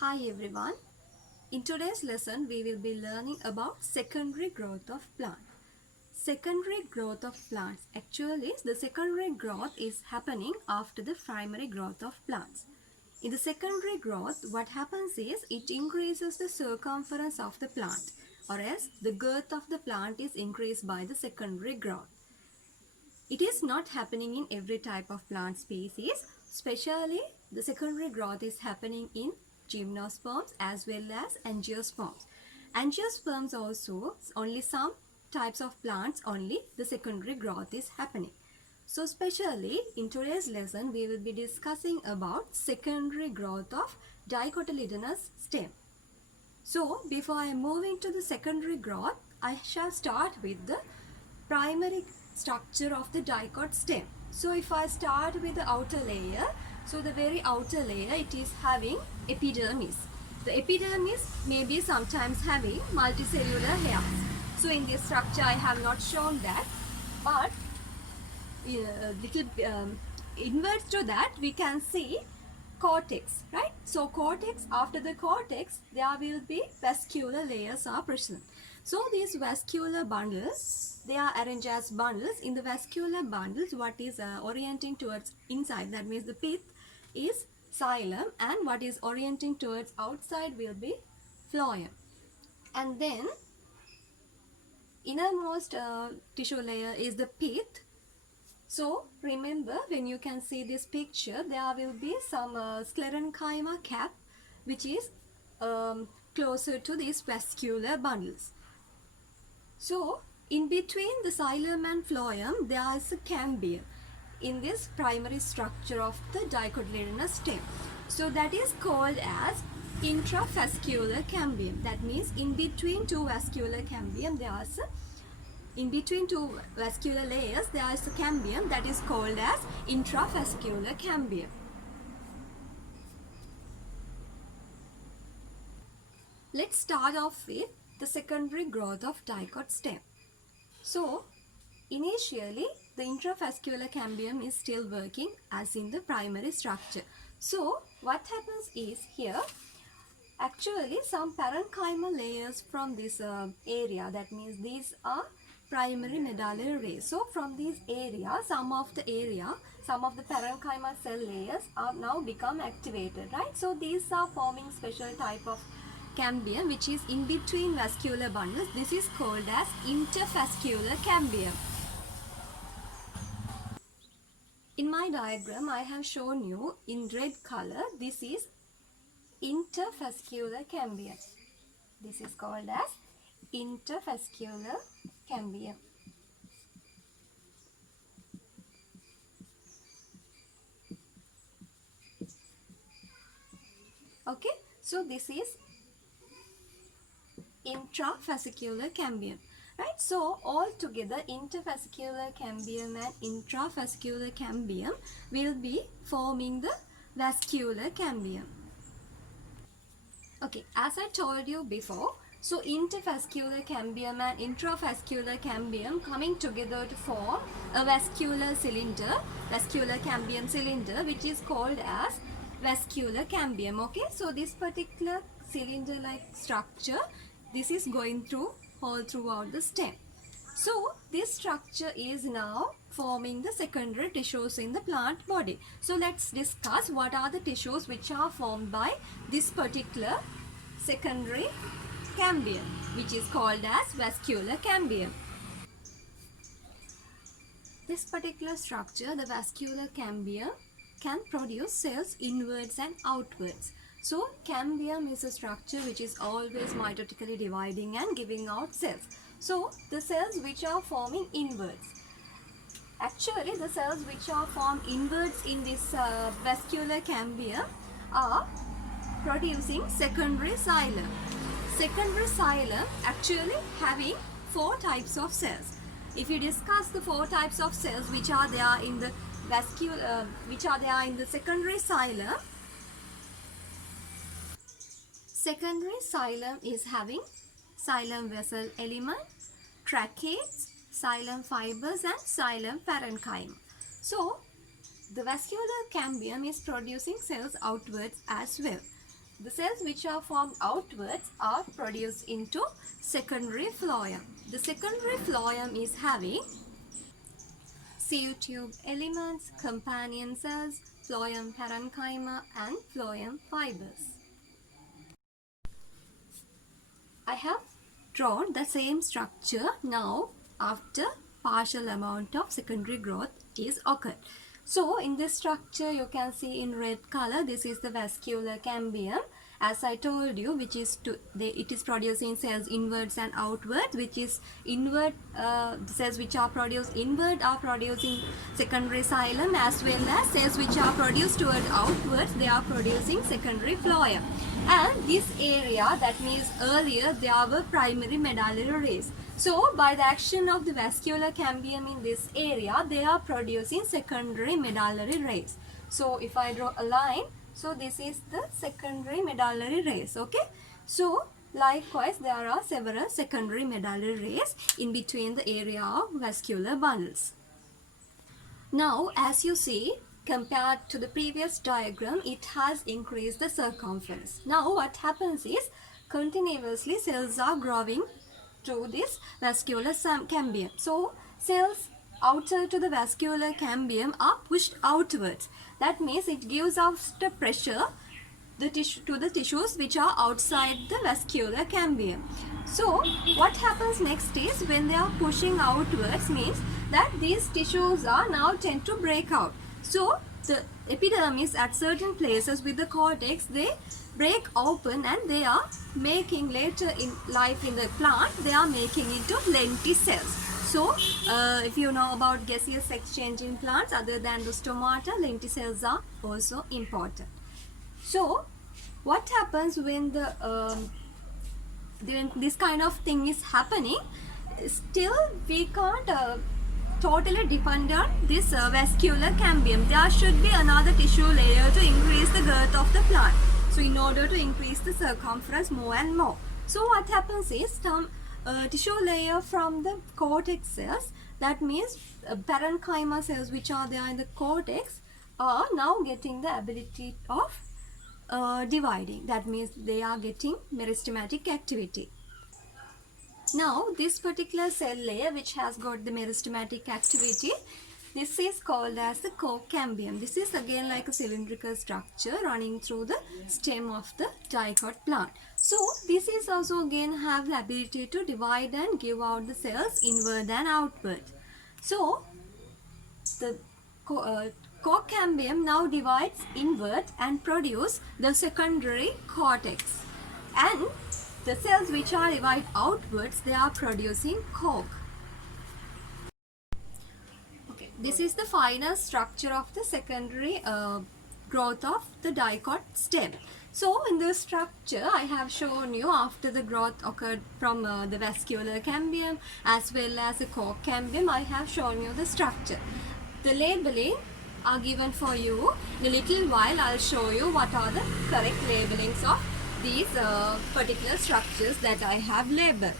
Hi everyone. In today's lesson we will be learning about secondary growth of plant. Secondary growth of plants. Actually the secondary growth is happening after the primary growth of plants. In the secondary growth what happens is it increases the circumference of the plant, or else the girth of the plant is increased by the secondary growth. It is not happening in every type of plant species. Especially the secondary growth is happening in gymnosperms as well as angiosperms. Angiosperms also, only some types of plants only the secondary growth is happening. So especially in today's lesson we will be discussing about secondary growth of dicotyledonous stem. So before I move into the secondary growth, I shall start with the primary structure of the dicot stem. So if I start with the outer layer, so the very outer layer it is having epidermis. The epidermis may be sometimes having multicellular hairs. So in this structure I have not shown that, but little inwards to that we can see cortex, right? So cortex, after the cortex there will be vascular layers are present. So these vascular bundles, they are arranged as bundles. In the vascular bundles what is orienting towards inside, that means the pith, is xylem, and what is orienting towards outside will be phloem. And then innermost tissue layer is the pith. So remember, when you can see this picture, there will be some sclerenchyma cap which is closer to these vascular bundles. So in between the xylem and phloem there is a cambium in this primary structure of the dicotyledonous stem. So that is called as intravascular cambium. That means in between two vascular cambium there is a in between two vascular layers there is a cambium that is called as intravascular cambium. Let's start off with the secondary growth of dicot stem. So initially the intravascular cambium is still working as in the primary structure. So what happens is here, actually some parenchymal layers from this area, that means these are primary medullary rays. So from this area, some of the parenchymal cell layers are now become activated, right? So these are forming special type of cambium which is in between vascular bundles. This is called as intervascular cambium. In my diagram I have shown you in red color, this is intervascular cambium. This is called as intervascular cambium. Okay, so this is intravascular cambium, right? So all together intervascular cambium and intravascular cambium will be forming the vascular cambium. Okay, as I told you before, so intervascular cambium and intravascular cambium coming together to form a vascular cylinder, vascular cambium cylinder, which is called as vascular cambium. Okay, so this particular cylinder like structure, this is going through all throughout the stem. So this structure is now forming the secondary tissues in the plant body. So let's discuss what are the tissues which are formed by this particular secondary cambium, which is called as vascular cambium. This particular structure, the vascular cambium, can produce cells inwards and outwards. So cambium is a structure which is always mitotically dividing and giving out cells. So the cells which are forming inwards, actually the cells which are formed inwards in this vascular cambium are producing secondary xylem. Secondary xylem actually having 4 types of cells. If you discuss the 4 types of cells which are there in the secondary xylem, secondary xylem is having xylem vessel element, tracheids, xylem fibers and xylem parenchyma. So the vascular cambium is producing cells outwards as well. The cells which are formed outwards are produced into secondary phloem. The secondary phloem is having sieve tube elements, companion cells, phloem parenchyma and phloem fibers. I have drawn the same structure now after partial amount of secondary growth is occurred. So in this structure you can see in red color, this is the vascular cambium, as I told you, which is it is producing cells inwards and outwards, which is inward cells which are produced inward are producing secondary xylem, as well as cells which are produced toward outwards, they are producing secondary phloem. And this area, that means earlier there were primary medullary rays. So by the action of the vascular cambium in this area, they are producing secondary medullary rays. So if I draw a line, so this is the secondary medullary rays, okay? So likewise there are several secondary medullary rays in between the area of vascular bundles. Now as you see, compared to the previous diagram, it has increased the circumference. Now what happens is, continuously cells are growing through this vascular cambium. So cells outside to the vascular cambium are pushed outwards. That means it gives out the pressure to the tissues which are outside the vascular cambium. So what happens next is, when they are pushing outwards, means that these tissues are now tend to break out. So the epidermis at certain places with the cortex, they break open and they are making, later in life in the plant, they are making into lenticels. So if you know about gaseous exchange in plants other than the stomata, lenticels are also important. So what happens when this kind of thing is happening? Still we can't totally depend on this vascular cambium. There should be another tissue layer to increase the girth of the plant. So in order to increase the circumference more and more. So what happens is, some tissue layer from the cortex cells, that means parenchyma cells which are there in the cortex, are now getting the ability of dividing. That means they are getting meristematic activity. Now this particular cell layer which has got the meristematic activity, this is called as the cork cambium. This is again like a cylindrical structure running through the stem of the dicot plant. So this is also again have the ability to divide and give out the cells inward and outward. So the cork cambium now divides inward and produce the secondary cortex, and the cells which are divided outwards, they are producing cork. Okay, this is the final structure of the secondary growth of the dicot stem. So in this structure, I have shown you after the growth occurred from the vascular cambium as well as the cork cambium, I have shown you the structure. The labeling are given for you. In a little while, I'll show you what are the correct labelings of these particular structures that I have labeled.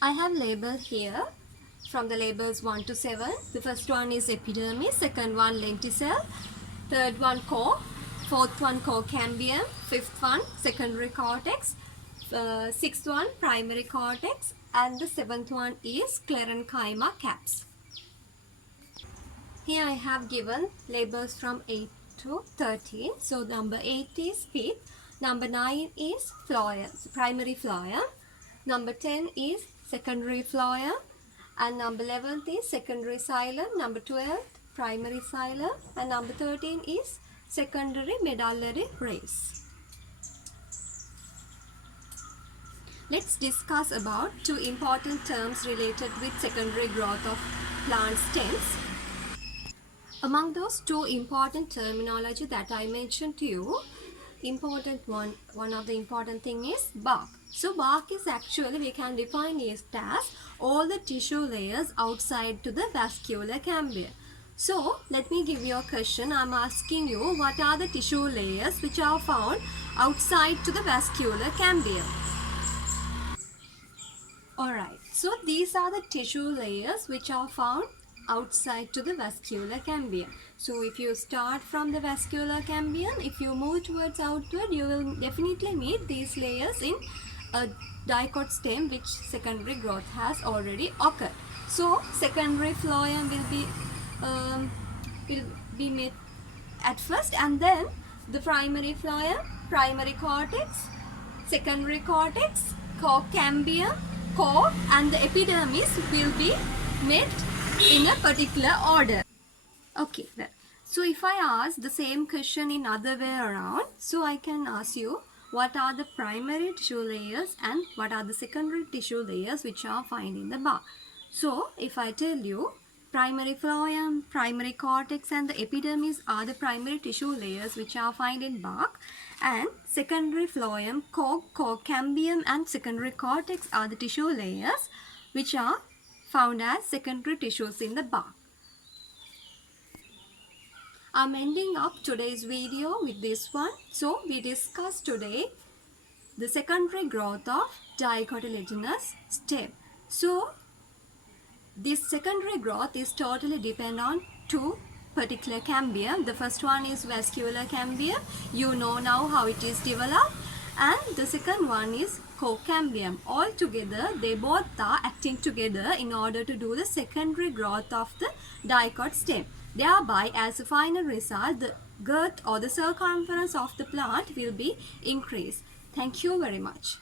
I have labeled here from the labels 1 to 7. The first one is epidermis, second one lenticel, third one cork, fourth one cork cambium, fifth one secondary cortex, sixth one primary cortex, and the seventh one is sclerenchyma caps. Here I have given labels from 8 to 13. So number 8 is pith, number 9 is phloem, primary phloem, number 10 is secondary phloem, and number 11 is secondary xylem, number 12 primary xylem, and number 13 is secondary medullary rays. Let's discuss about two important terms related with secondary growth of plant stems. Among those two important terminology that I mentioned to you, one of the important thing is bark. So bark is actually, we can define it as all the tissue layers outside to the vascular cambium. So let me give you a question. I'm asking you, what are the tissue layers which are found outside to the vascular cambium? Alright, so these are the tissue layers which are found outside to the vascular cambium. So if you start from the vascular cambium, if you move towards outward, you will definitely meet these layers in a dicot stem which secondary growth has already occurred. So secondary phloem will be made at first, and then the primary phloem, primary cortex, secondary cortex, cambium, core, and the epidermis will be made in a particular order. Okay, well, so if I ask the same question in other way around, so I can ask you what are the primary tissue layers and what are the secondary tissue layers which are found in the bark. So if I tell you primary phloem, primary cortex and the epidermis are the primary tissue layers which are found in bark, and secondary phloem, core, cambium and secondary cortex are the tissue layers which are found as secondary tissues in the bark. I'm ending up today's video with this one. So we discussed today the secondary growth of dicotyledonous stem. So this secondary growth is totally dependent on two particular cambium. The first one is vascular cambium. You know now how it is developed. And the second one is cocambium. All together, they both are acting together in order to do the secondary growth of the dicot stem. Thereby, as a final result, the girth or the circumference of the plant will be increased. Thank you very much.